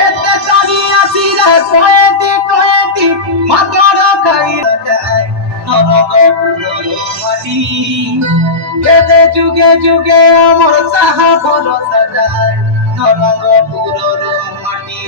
এতে তারি আসিরা কয়েতি মাতার খাইরা যায় নরকপুরর মাটি এতে যুগে যুগে আমার সাহা ভরসা যায় নরকপুরর মাটি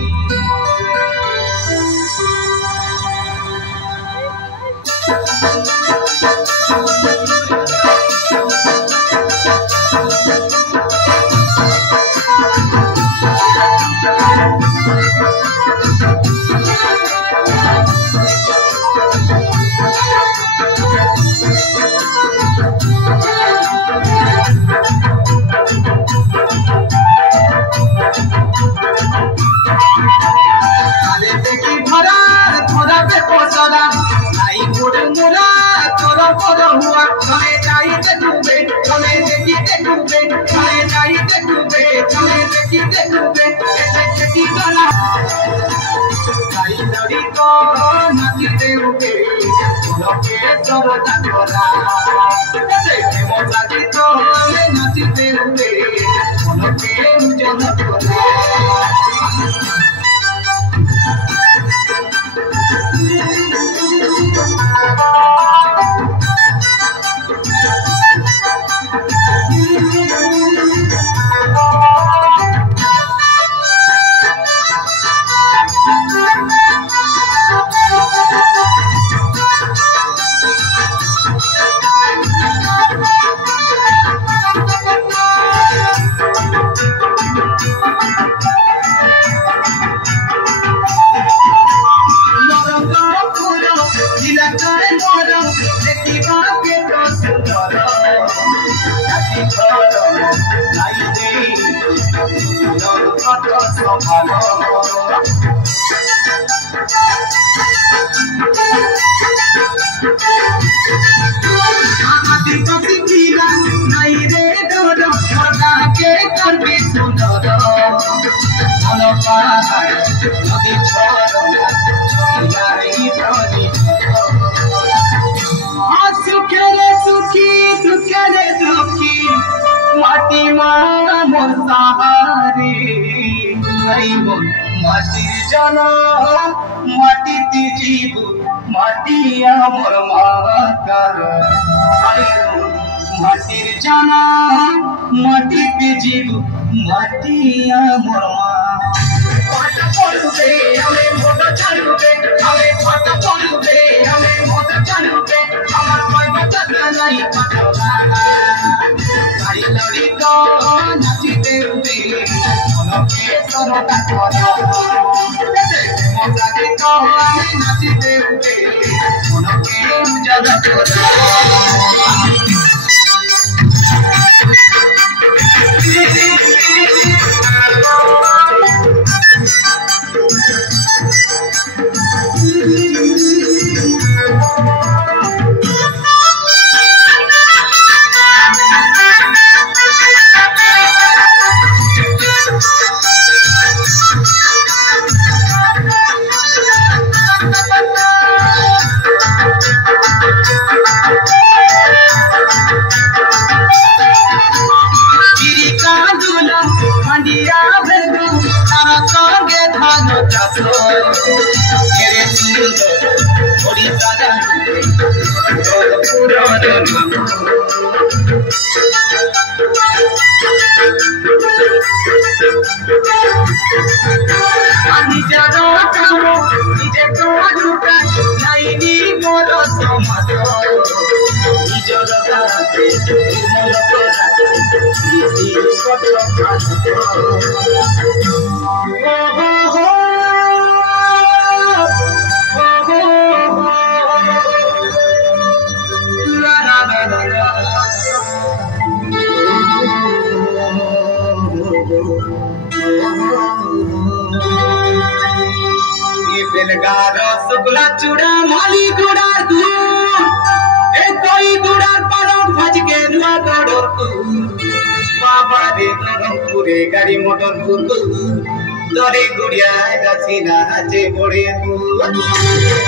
মাটির জানা মাটিতে জীব মাটি আমার মাতার মাটির জানা মাটিতে জীব মাটি আমার মা পাট পড়বে আমি ভোট চালুবে আমি পাট পড়বে আমি ভোট চালুবে আমার কর্ম কথা নাই পাঠলা গাড়ি লড়ি তো নাচিতে উঠে মনকে সরটা করা মজা দিত আমি নাচিতে উঠে মনকে উজালা করা रसगुल्ला चूड़ा माली गुड़ा दूध ए कोई गुड़ा पालक भाज के नुआ गड़र बाबा रे नरमपुरे गाड़ी मोटर गुरगु दरे गुड़िया गाछिना जे बड़े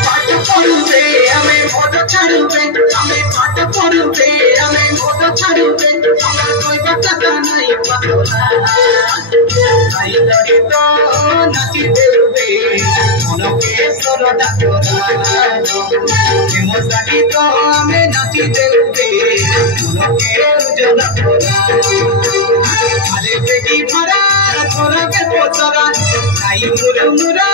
पाट पड़ुबे हमें भोट छाड़ुबे हमें पाट पड़ुबे हमें भोट छाड़ुबे हमरा कोई बात नहीं पतला आई दरे तो नाची डाकोरा प्रेम सहित आमे नाची देउबे मनके उजल कोरा आरे बेटी भरा तोरा के पोचरा आई मुरा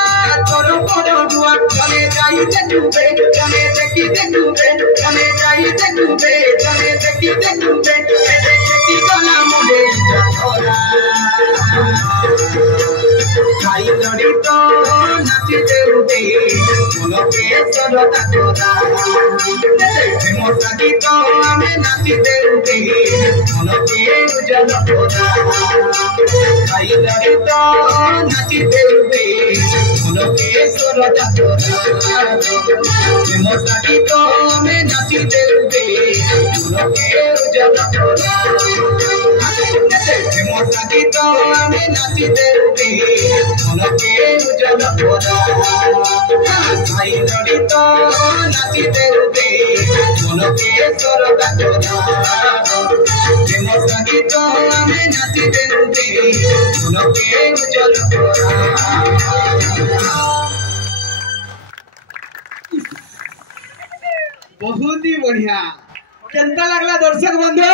तोर बड़ दुआ चले जाई देखुबे चले देखी देखुबे चले जाई देखुबे चले देखी देखुबे देखी गला मुंडे जतरा खाई लड़ी तो नाची देउबे मनके सरदा कोरा प्रेम सहित आमे नाची देउबे मनके उजल कोरा खाई लड़ी तो नाची देउबे मनके सरदा कोरा प्रेम सहित आमे नाची देउबे मनके उजल कोरा प्रेम सहित आमे नाची देउबे मनके उजल कोरा खाई लड़ी तो नाची देउबे मनके सरदा कोरा प्रेम सहित आमे नाची देउबे मनके उजल कोरा। बहुत ही बढ़िया केंता लागला दर्शक बंधु।